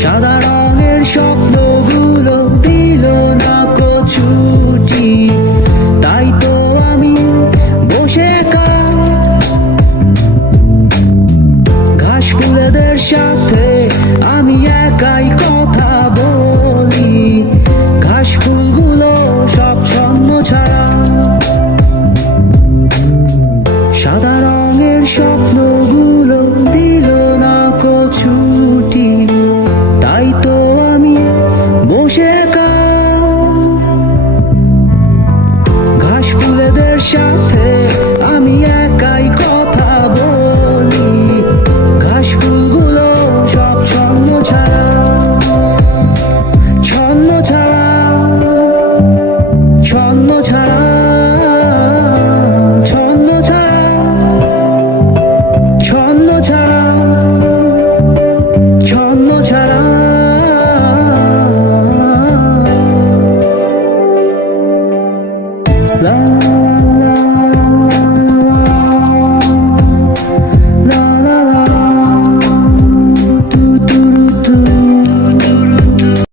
সাদা রঙের স্বপ্নগুলো দিল না ছুটি, তাই তো আমি বসে একা ঘাস ফুলেদের সাথে আমি একাই কথা বলি। ঘাস ফুলগুলো সব ছন্ন ছাড়া, সাদা রঙের স্বপ্নগুলো দিল না ছুটি।